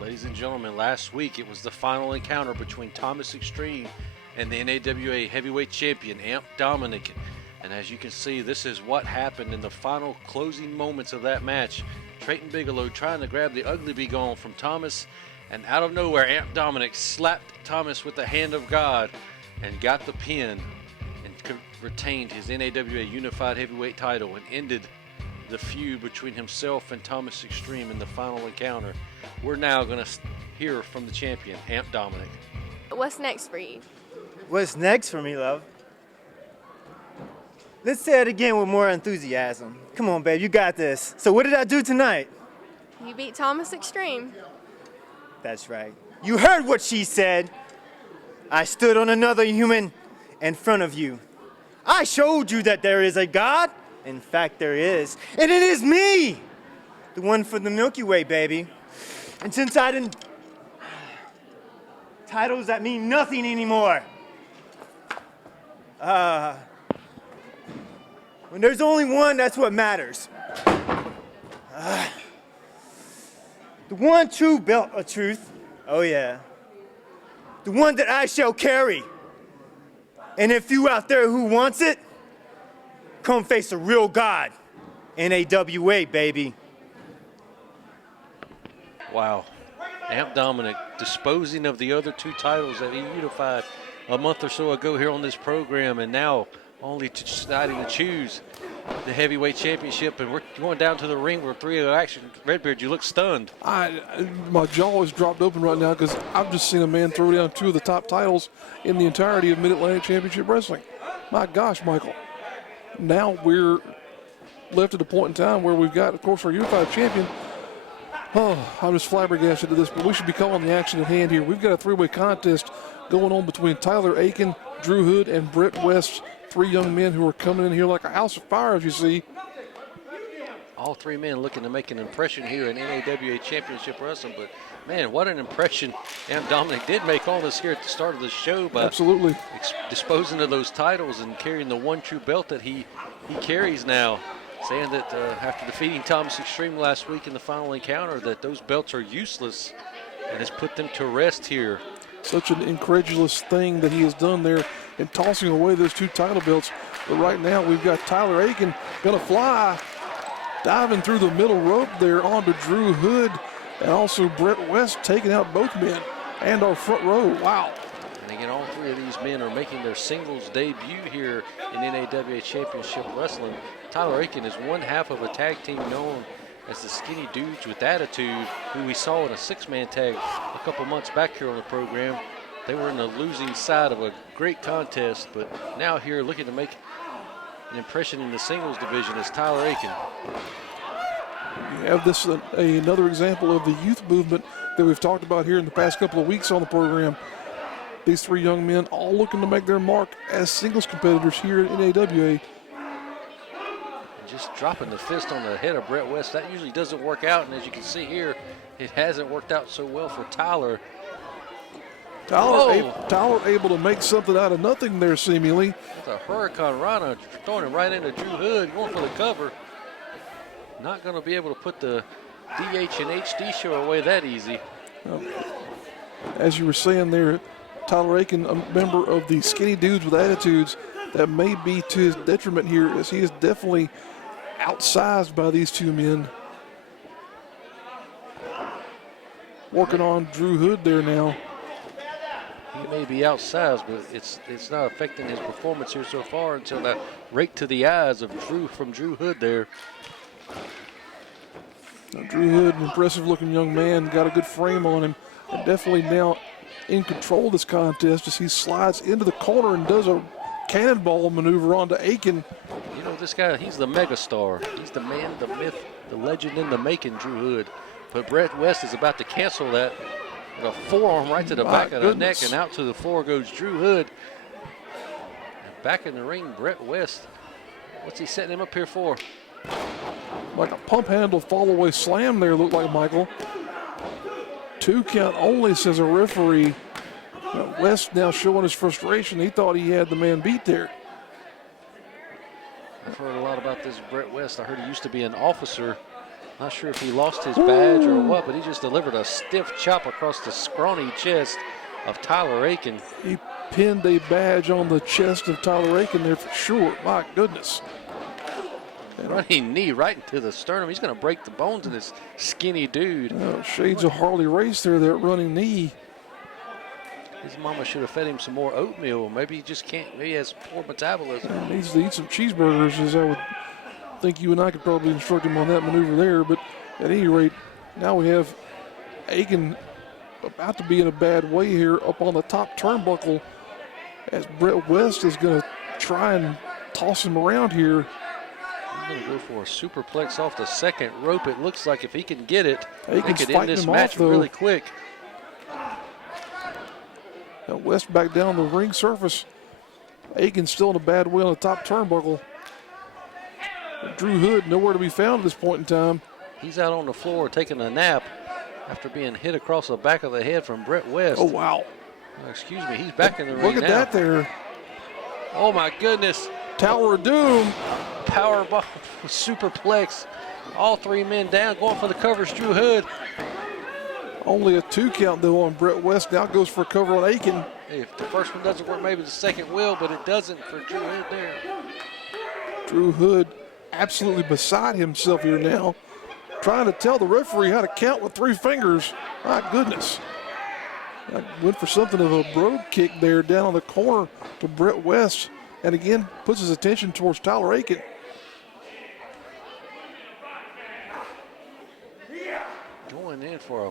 Ladies and gentlemen, last week it was the final encounter between Thomas Extreme and the NAWA heavyweight champion, Dominick. And as you can see, this is what happened in the final closing moments of that match. Trayton Bigelow trying to grab the ugly be gone from Thomas, and out of nowhere, Dominick slapped Thomas with the hand of God and got the pin and retained his NAWA Unified Heavyweight title and ended the feud between himself and Thomas Extreme in the final encounter. We're now going to hear from the champion, Dominick. What's next for you? What's next for me, love? Let's say it again with more enthusiasm. Come on, babe, you got this. So what did I do tonight? You beat Thomas Extreme. That's right. You heard what she said. I stood on another human in front of you. I showed you that there is a God. In fact, there is. And it is me, the one for the Milky Way, baby. And since I didn't... Titles that mean nothing anymore. When there's only one, that's what matters. The one true belt of truth. Oh, yeah. The one that I shall carry. And if you out there who wants it, come face a real God. NAWA, baby. Wow. Dominick disposing of the other two titles that he unified a month or so ago here on this program, and now only deciding to choose the heavyweight championship. And we're going down to the ring where three of action. Redbeard, you look stunned. My jaw is dropped open right now because I've just seen a man throw down two of the top titles in the entirety of Mid-Atlantic Championship Wrestling. My gosh, Michael. Now we're left at a point in time where we've got, of course, our unified champion. Oh, I'm just flabbergasted at this, but we should be calling the action at hand here. We've got a three-way contest going on between Tyler Aitken, Drew Hood, and Brett West, three young men who are coming in here like a house of fire, as you see. All three men looking to make an impression here in NAWA Championship Wrestling, but man, what an impression Dominick did make on us here at the start of the show by absolutely disposing of those titles and carrying the one true belt that he carries now, saying that after defeating Thomas Extreme last week in the final encounter that those belts are useless and has put them to rest here. Such an incredulous thing that he has done there in tossing away those two title belts. But right now we've got Tyler Aitken going to fly, diving through the middle rope there onto Drew Hood, and also Brett West taking out both men and our front row. Wow. And again, all three of these men are making their singles debut here in NAWA Championship Wrestling. Tyler Aitken is one half of a tag team known as the Skinny Dudes with Attitude, who we saw in a six-man tag a couple months back here on the program. They were in the losing side of a great contest, but now here looking to make an impression in the singles division is Tyler Aitken. You have this another example of the youth movement that we've talked about here in the past couple of weeks on the program. These three young men all looking to make their mark as singles competitors here at NAWA. Just dropping the fist on the head of Brett West, that usually doesn't work out, and as you can see here, it hasn't worked out so well for Tyler. Tyler able to make something out of nothing there, seemingly. It's a Hurricane Rana throwing him right into Drew Hood, going for the cover. Not going to be able to put the DH and HD show away that easy. As you were saying there, Tyler Aitken, a member of the Skinny Dudes with Attitudes, that may be to his detriment here, as he is definitely outsized by these two men. Working on Drew Hood there now. He may be outsized, but it's not affecting his performance here so far until that rake to the eyes of Drew Hood there. Now, Drew Hood, an impressive-looking young man, got a good frame on him, and definitely now in control of this contest as he slides into the corner and does a cannonball maneuver onto Aitken. You know, this guy, he's the megastar. He's the man, the myth, the legend in the making, Drew Hood. But Brett West is about to cancel that with a forearm right to the back of the neck, and out to the floor goes Drew Hood. And back in the ring, Brett West. What's he setting him up here for? Like a pump handle fall away slam there, looked like, Michael. 2 count only, says a referee. West now showing his frustration. He thought he had the man beat there. I've heard a lot about this Brett West. I heard he used to be an officer Not sure if he lost his badge or what, but he just delivered a stiff chop across the scrawny chest of Tyler Aitken. He pinned a badge on the chest of Tyler Aitken there for sure. My goodness. Running knee right into the sternum. He's going to break the bones of this skinny dude. Shades of Harley Race there, that running knee. His mama should have fed him some more oatmeal. Maybe he just can't. Maybe he has poor metabolism. He needs to eat some cheeseburgers, as I would think you and I could probably instruct him on that maneuver there. But at any rate, now we have Aitken about to be in a bad way here up on the top turnbuckle, as Brett West is going to try and toss him around here. He's going to go for a superplex off the second rope. It looks like if he can get it, he Aiken's could end this fighting him match off, though. really quick. Now West back down the ring surface. Aiken still in a bad way on the top turnbuckle. Drew Hood nowhere to be found at this point in time. He's out on the floor taking a nap after being hit across the back of the head from Brett West. Oh, wow. Excuse me, he's back in the ring Look at now. that there. Oh, my goodness. Tower of Doom. Power bomb, superplex. All three men down, going for the covers, Drew Hood. Only a 2 count, though, on Brett West. Now goes for a cover on Aiken. If the first one doesn't work, maybe the second will, but it doesn't for Drew Hood there. Drew Hood absolutely beside himself here now, trying to tell the referee how to count with 3 fingers. My goodness. I went for something of a brogue kick there down on the corner to Brett West, and again puts his attention towards Tyler Aitken. Going in for a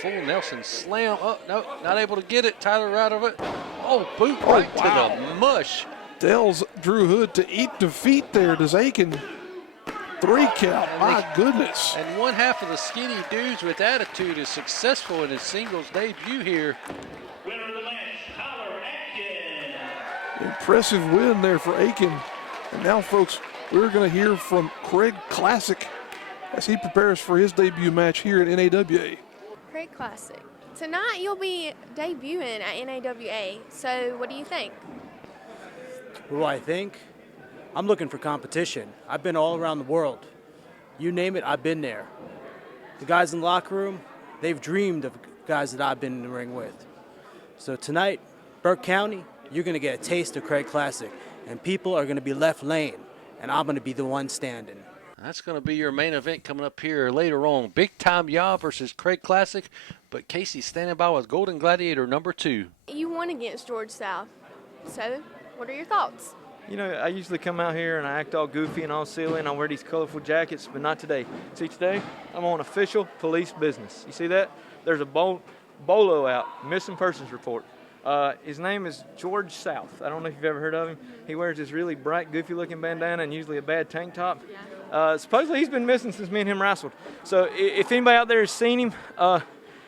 full Nelson slam. Oh, no, not able to get it. Tyler out of it. Oh, boot right to the mush. Tells Drew Hood to eat defeat there. Does Aiken 3 count? My goodness. And one half of the skinny dudes with attitude is successful in his singles debut here. Winner of the match, Tyler Aitken. Impressive win there for Aiken. And now, folks, we're going to hear from Craig Classic as he prepares for his debut match here at NAWA. Great classic. Tonight you'll be debuting at NAWA. So what do you think? What do I think? I'm looking for competition. I've been all around the world. You name it, I've been there. The guys in the locker room, they've dreamed of guys that I've been in the ring with. So tonight, Burke County, you're going to get a taste of Craig Classic, and people are going to be left laying, and I'm going to be the one standing. That's going to be your main event coming up here later on. Big Time Ya versus Craig Classic. But Casey's standing by with Golden Gladiator number 2. You won against George South. So what are your thoughts? You know, I usually come out here and I act all goofy and all silly and I wear these colorful jackets, but not today. See, today I'm on official police business. You see that? There's a bolo out, missing persons report. His name is George South. I don't know if you've ever heard of him. He wears this really bright, goofy-looking bandana and usually a bad tank top. Supposedly he's been missing since me and him wrestled. So if anybody out there has seen him,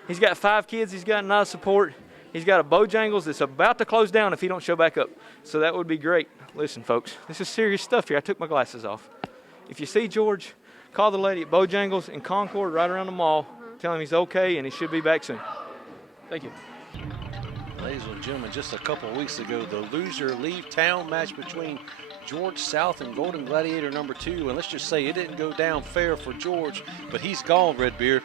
he's got 5 kids. He's got nice support. He's got a Bojangles that's about to close down if he don't show back up. So that would be great. Listen, folks, this is serious stuff here. I took my glasses off. If you see George, call the lady at Bojangles in Concord right around the mall. Tell him he's okay and he should be back soon. Thank you. Ladies and gentlemen, just a couple of weeks ago, the loser leave town match between George South and Golden Gladiator number 2. And let's just say it didn't go down fair for George, but he's gone, Redbeard.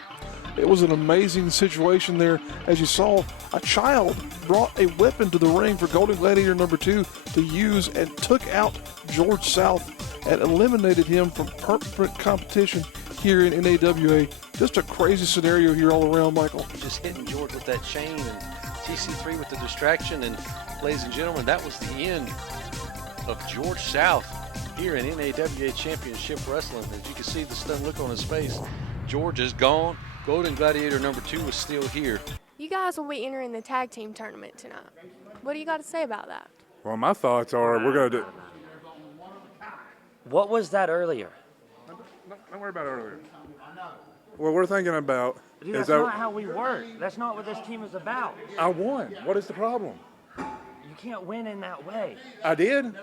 It was an amazing situation there. As you saw, a child brought a weapon to the ring for Golden Gladiator number 2 to use and took out George South and eliminated him from permanent competition here in NAWA. Just a crazy scenario here all around, Michael. Just hitting George with that chain and TC3 with the distraction. And ladies and gentlemen, that was the end of George South here in NAWA Championship Wrestling. As you can see the stunned look on his face, George is gone. Golden Gladiator number 2 is still here. You guys will be entering the tag team tournament tonight. What do you got to say about that? Well, my thoughts are we're going to do. What was that earlier? Don't worry about it earlier. What we're thinking about Dude, is that's not how we work. That's not what this team is about. I won. What is the problem? You can't win in that way. I did.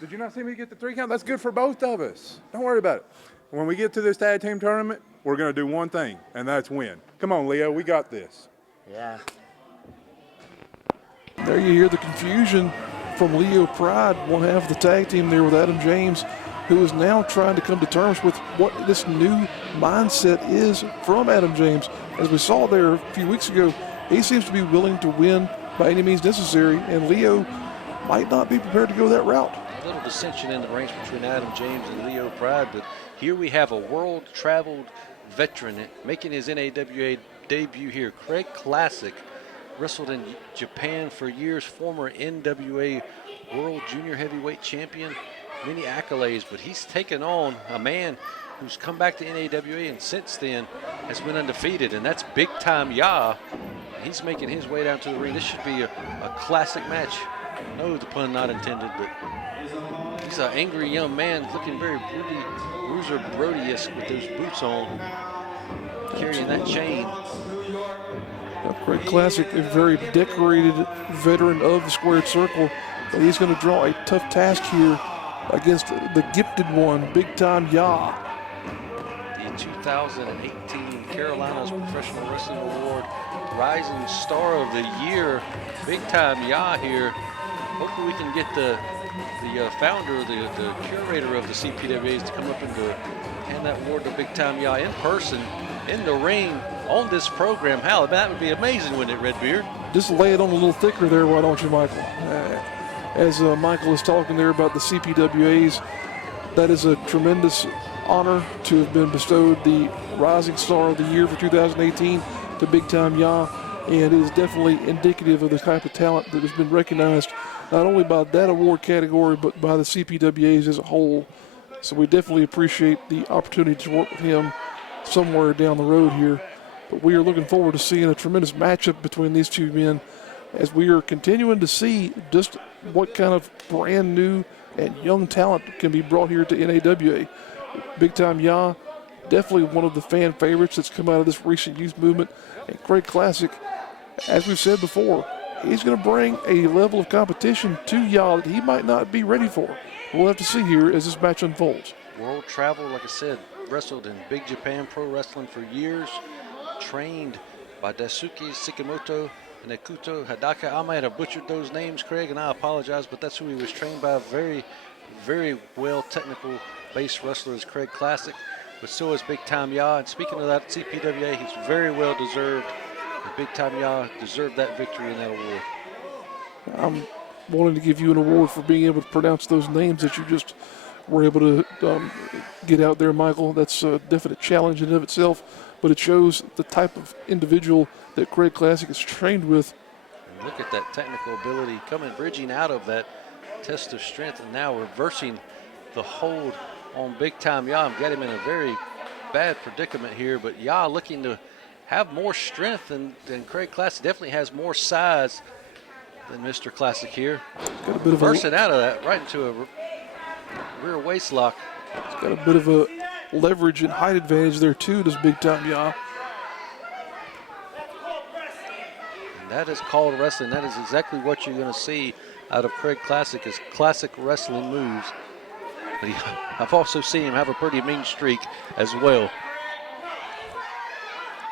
Did you not see me get the 3 count? That's good for both of us. Don't worry about it. When we get to this tag team tournament, we're going to do one thing, and that's win. Come on, Leo, we got this. Yeah. There you hear the confusion from Leo Pride, one half of the tag team there with Adam James who is now trying to come to terms with what this new mindset is from Adam James. As we saw there a few weeks ago, he seems to be willing to win by any means necessary, and Leo might not be prepared to go that route. A little dissension in the ranks between Adam James and Leo Pride, but here we have a world-traveled veteran making his NAWA debut here. Craig Classic wrestled in Japan for years, former NWA World Junior Heavyweight Champion, many accolades, but he's taken on a man who's come back to NAWA and since then has been undefeated, and that's Big Time Ya. He's making his way down to the ring. This should be a classic match. No, the pun not intended, but he's an angry young man looking very Bruiser Brody-esque with those boots on, carrying that chain. Craig Classic, a very decorated veteran of the squared circle, but he's going to draw a tough task here against the gifted one, Big Time Ya. The 2018 Carolinas Professional Wrestling Award Rising Star of the Year, Big Time Ya here. Hopefully we can get the founder, the curator of the CPWAs to come up and to hand that award to Big Time Ya in person, in the ring, on this program. Hal, that would be amazing, wouldn't it, Redbeard? Just lay it on a little thicker there, why don't you, Michael? As Michael is talking there about the CPWAs, that is a tremendous honor to have been bestowed the Rising Star of the Year for 2018 to Big Time Ya, and it is definitely indicative of the type of talent that has been recognized not only by that award category but by the CPWAs as a whole. So we definitely appreciate the opportunity to work with him somewhere down the road here. But we are looking forward to seeing a tremendous matchup between these two men as we are continuing to see just what kind of brand new and young talent can be brought here to NAWA. Big Time Ya, definitely one of the fan favorites that's come out of this recent youth movement. And Craig Classic, as we've said before, he's going to bring a level of competition to Ya that he might not be ready for. We'll have to see here as this match unfolds. World travel, like I said, wrestled in Big Japan Pro Wrestling for years, trained by Daisuke Sekimoto and Ekuto Hadaka. I might have butchered those names, Craig, and I apologize, but that's who he was trained by. Very, very well technical base wrestler is Craig Classic, but so is Big Time Ya. And speaking of that CPWA, he's very well deserved. And Big Time Ya deserved that victory in that award. I'm wanting to give you an award for being able to pronounce those names that you just were able to get out there, Michael. That's a definite challenge in and of itself, but it shows the type of individual that Craig Classic is trained with. And look at that technical ability coming, bridging out of that test of strength, and now reversing the hold on Big Time Ya. Got him in a very bad predicament here, but Ya looking to have more strength than Craig Classic. Definitely has more size than Mr. Classic here. Got a bit of reversing out of that right into a rear waist lock. He's got a bit of a leverage and height advantage there too, does Big Time Ya. And that is called wrestling. That is exactly what you're going to see out of Craig Classic, is classic wrestling moves. But I've also seen him have a pretty mean streak as well.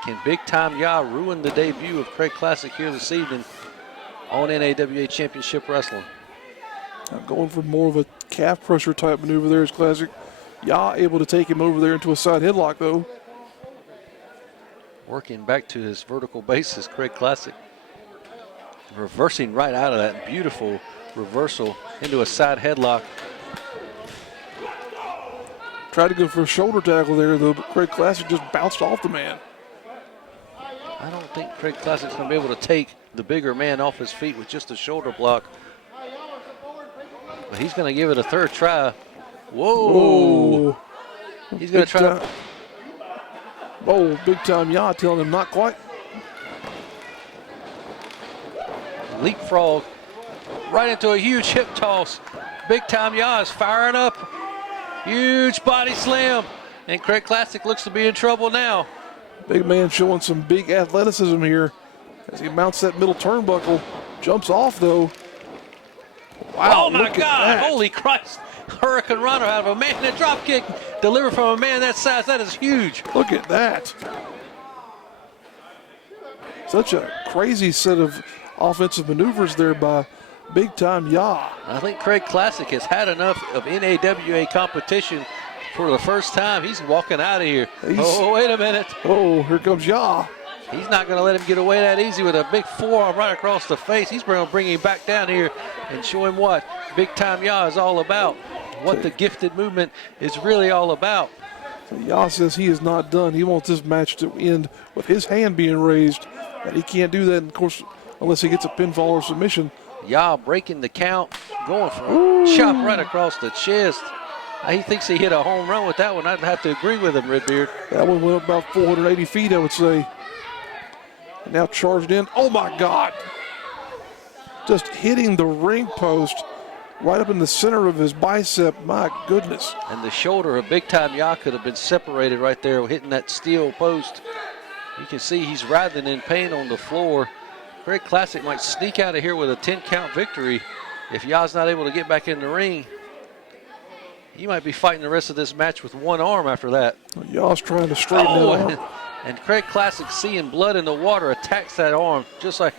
Can Big Time Ya ruin the debut of Craig Classic here this evening on NAWA Championship Wrestling? Now going for more of a calf pressure type maneuver there is Classic. Ya able to take him over there into a side headlock though. Working back to his vertical base is Craig Classic. Reversing right out of that beautiful reversal into a side headlock. Tried to go for a shoulder tackle there though, but Craig Classic just bounced off the man. I don't think Craig Classic's going to be able to take the bigger man off his feet with just a shoulder block. But he's going to give it a third try. Whoa. Whoa. He's going to try. Oh, Big Time Ya telling him not quite. Leapfrog right into a huge hip toss. Big Time Ya is firing up. Huge body slam. And Craig Classic looks to be in trouble now. Big man showing some big athleticism here as he mounts that middle turnbuckle. Jumps off though. Wow, oh my God, holy Christ. Hurricane Runner out of a man in a drop kick delivered from a man that size. That is huge. Look at that. Such a crazy set of offensive maneuvers there by Big Time Ya. I think Craig Classic has had enough of NAWA competition for the first time. He's walking out of here. Oh, wait a minute. Oh, here comes Ya. He's not going to let him get away that easy with a big forearm right across the face. He's going to bring him back down here and show him what Big Time Ya is all about, what the gifted movement is really all about. So Ya says he is not done. He wants this match to end with his hand being raised, and he can't do that, of course, unless he gets a pinfall or submission. Ya breaking the count, going for a chop right across the chest. He thinks he hit a home run with that one. I'd have to agree with him, Redbeard. That one went up about 480 feet, I would say. And now charged in. Oh, my God. Just hitting the ring post right up in the center of his bicep. My goodness. And the shoulder of Big Time Ya could have been separated right there, hitting that steel post. You can see he's writhing in pain on the floor. Craig Classic might sneak out of here with a 10-count victory if Ya's not able to get back in the ring. He might be fighting the rest of this match with one arm after that. Ya's trying to straighten that arm. And Craig Classic, seeing blood in the water, attacks that arm just like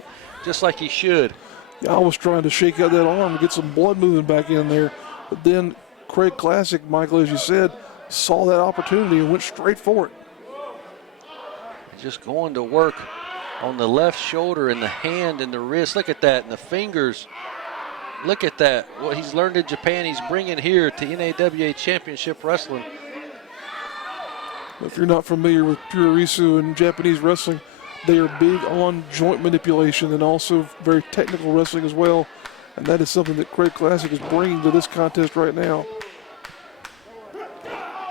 he should. Ya was trying to shake out that arm and get some blood moving back in there. But then Craig Classic, Michael, as you said, saw that opportunity and went straight for it. Just going to work on the left shoulder and the hand and the wrist. Look at that, and the fingers. Look at that. What he's learned in Japan, he's bringing here to NAWA Championship Wrestling. If you're not familiar with Purorisu and Japanese wrestling, they are big on joint manipulation and also very technical wrestling as well. And that is something that Craig Classic is bringing to this contest right now.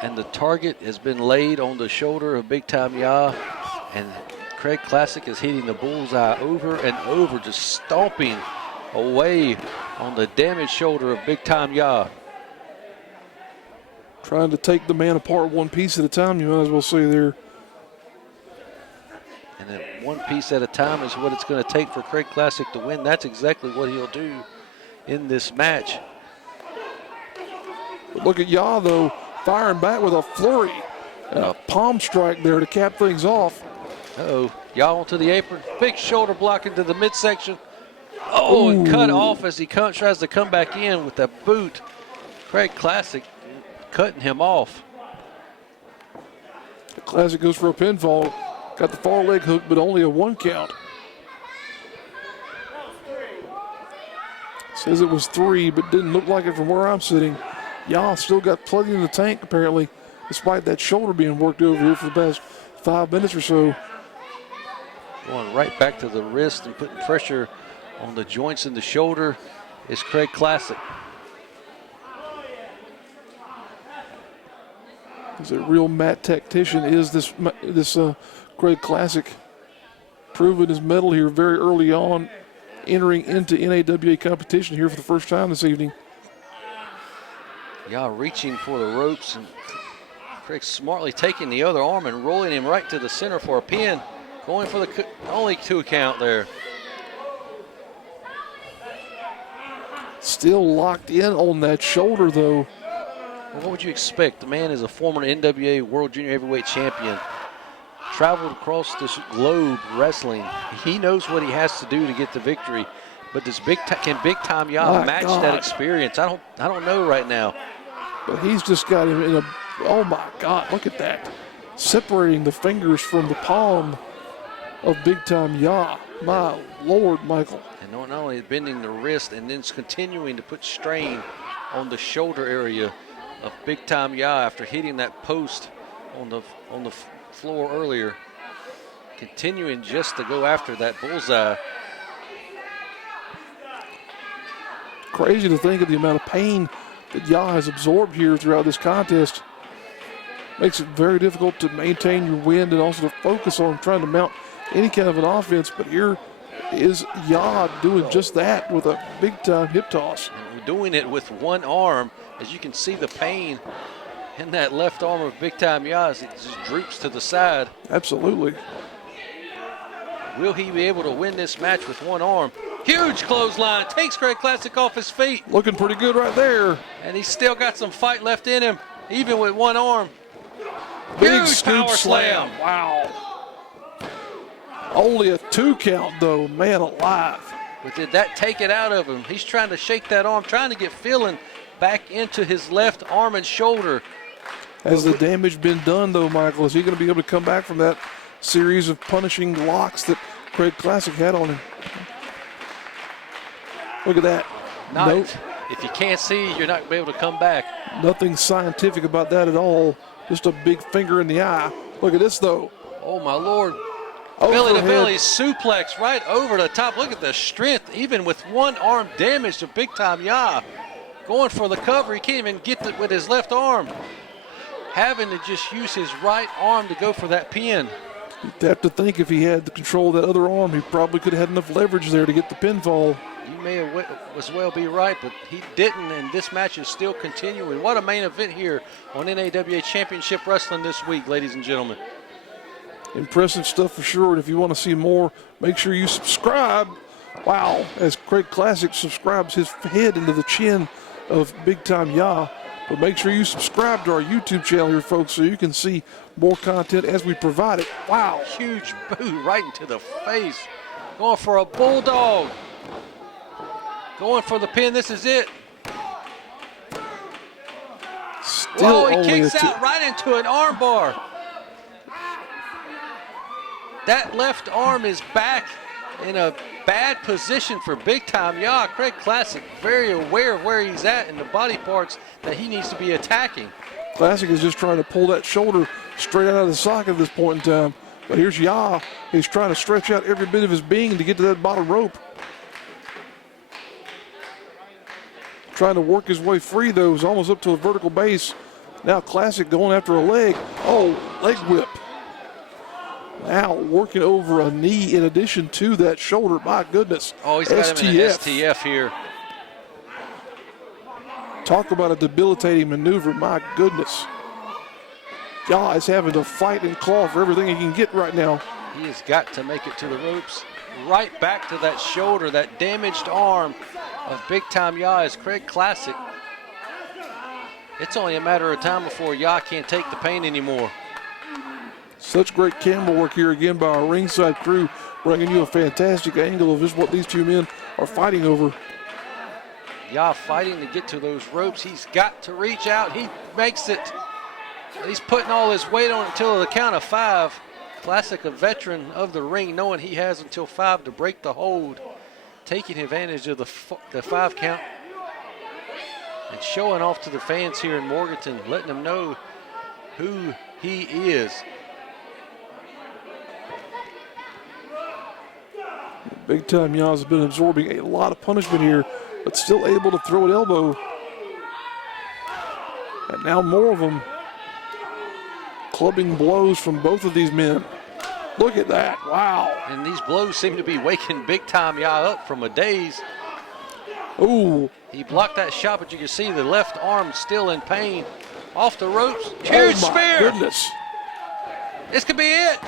And the target has been laid on the shoulder of Big Time Ya. And Craig Classic is hitting the bullseye over and over, just stomping away on the damaged shoulder of Big Time Ya. Trying to take the man apart one piece at a time, you might as well say there. And then one piece at a time is what it's going to take for Craig Classic to win. That's exactly what he'll do in this match. But look at Ya, though, firing back with a flurry and a palm strike there to cap things off. Uh-oh, Ya onto the apron. Big shoulder block into the midsection. Oh, and cut off as he tries to come back in with that boot. Craig Classic cutting him off. The Classic goes for a pinfall. Got the far leg hook, but only a 1 count. Says it was 3, but didn't look like it from where I'm sitting. Ya still got plenty in the tank, apparently, despite that shoulder being worked over here for the past 5 minutes or so. Going right back to the wrist and putting pressure on the joints in the shoulder is Craig Classic. He's a real mat tactician, is this Craig Classic. Proving his mettle here very early on, entering into NAWA competition here for the first time this evening. Ya reaching for the ropes, and Craig smartly taking the other arm and rolling him right to the center for a pin. Going for the only 2 count there. Still locked in on that shoulder, though. Well, what would you expect? The man is a former NWA World Junior Heavyweight Champion. Traveled across this globe wrestling. He knows what he has to do to get the victory. But can Big Time Ya match that experience? I don't know right now. But he's just got him in a, oh my God, look at that. Separating the fingers from the palm of Big Time Ya. My Lord, Michael. And not only bending the wrist and then continuing to put strain on the shoulder area of Big Time Ya after hitting that post on the floor earlier. Continuing just to go after that bullseye. Crazy to think of the amount of pain that Ya has absorbed here throughout this contest. Makes it very difficult to maintain your wind and also to focus on trying to mount any kind of an offense. But here is Ya doing just that with a big-time hip toss. And doing it with one arm. As you can see the pain in that left arm of Big Time Ya as it just droops to the side. Absolutely. Will he be able to win this match with one arm? Huge clothesline, takes Craig Classic off his feet. Looking pretty good right there. And he's still got some fight left in him, even with one arm. Big Huge scoop power slam. Wow. Only a 2 count though, man alive. But did that take it out of him? He's trying to shake that arm, trying to get feeling back into his left arm and shoulder. Has the damage been done, though, Michael? Is he going to be able to come back from that series of punishing locks that Craig Classic had on him? Look at that. Nope. If you can't see, you're not going to be able to come back. Nothing scientific about that at all. Just a big finger in the eye. Look at this, though. Oh, my Lord. Overhead. Belly to belly suplex right over the top. Look at the strength, even with one arm damaged to Big Time Ya. Going for the cover. He can't even get it with his left arm. Having to just use his right arm to go for that pin. You'd have to think if he had the control of that other arm, he probably could have had enough leverage there to get the pinfall. You may as well be right, but he didn't, and this match is still continuing. What a main event here on NAWA Championship Wrestling this week, ladies and gentlemen. Impressive stuff for sure, and if you want to see more, make sure you subscribe. Wow, as Craig Classic subscribes his head into the chin of Big Time Ya. But make sure you subscribe to our YouTube channel here, folks, so you can see more content as we provide it. Wow. Huge boot right into the face. Going for a bulldog. Going for the pin. This is it. Still he only kicks out right into an armbar. That left arm is back in a bad position for Big Time Ya. Craig Classic very aware of where he's at and the body parts that he needs to be attacking. Classic is just trying to pull that shoulder straight out of the socket at this point in time. But here's Ya. He's trying to stretch out every bit of his being to get to that bottom rope. Trying to work his way free, though. He's almost up to a vertical base. Now Classic going after a leg. Oh, leg whip. Now working over a knee in addition to that shoulder. My goodness. Oh, he's got him in an STF here. Talk about a debilitating maneuver. My goodness. Ya is having to fight and claw for everything he can get right now. He has got to make it to the ropes. Right back to that shoulder, that damaged arm of Big Time Ya is Craig Classic. It's only a matter of time before Ya can't take the pain anymore. Such great camera work here again by our ringside crew, bringing you a fantastic angle of just what these two men are fighting over. Ya fighting to get to those ropes. He's got to reach out. He makes it. He's putting all his weight on it until the count of 5. Classic, a veteran of the ring, knowing he has until 5 to break the hold. Taking advantage of the 5 count. And showing off to the fans here in Morganton, letting them know who he is. Big Time Ya has been absorbing a lot of punishment here, but still able to throw an elbow. And now more of them. Clubbing blows from both of these men. Look at that, wow. And these blows seem to be waking Big Time Ya up from a daze. Ooh. He blocked that shot, but you can see the left arm still in pain. Off the ropes, huge oh my spear. Goodness. This could be it.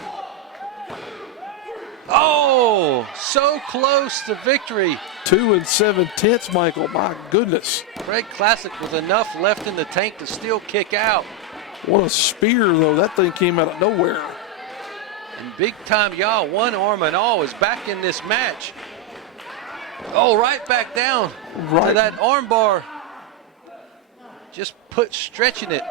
Oh, so close to victory. 2 7/10, Michael, my goodness. Craig Classic with enough left in the tank to still kick out. What a spear, though. That thing came out of nowhere. And Big Time Ya, one arm and all, is back in this match. Oh, right back down to that armbar. Just stretching it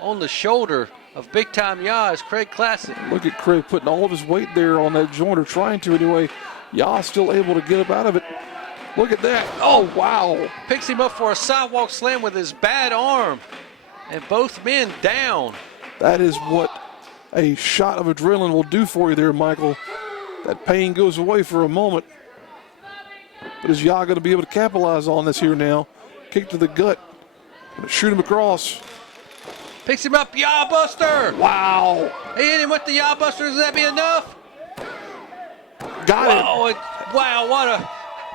on the shoulder of Big Time Ya is Craig Classic. Look at Craig putting all of his weight there on that joint, or trying to anyway. Ya still able to get up out of it. Look at that. Oh, wow. Picks him up for a sidewalk slam with his bad arm. And both men down. That is what a shot of adrenaline will do for you there, Michael. That pain goes away for a moment. But is Ya going to be able to capitalize on this here now? Kick to the gut. Gonna shoot him across. Picks him up, Ya Buster. Wow. He hit him with the Ya Buster. Does that be enough? Got it. Wow,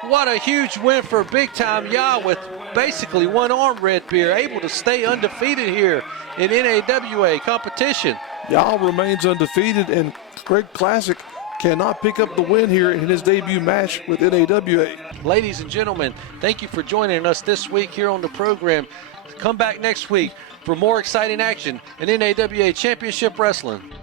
what a huge win for Big Time Ya with basically one arm, Red Beer, able to stay undefeated here in NAWA competition. Ya remains undefeated, and Craig Classic cannot pick up the win here in his debut match with NAWA. Ladies and gentlemen, thank you for joining us this week here on the program. Come back next week for more exciting action in NAWA Championship Wrestling.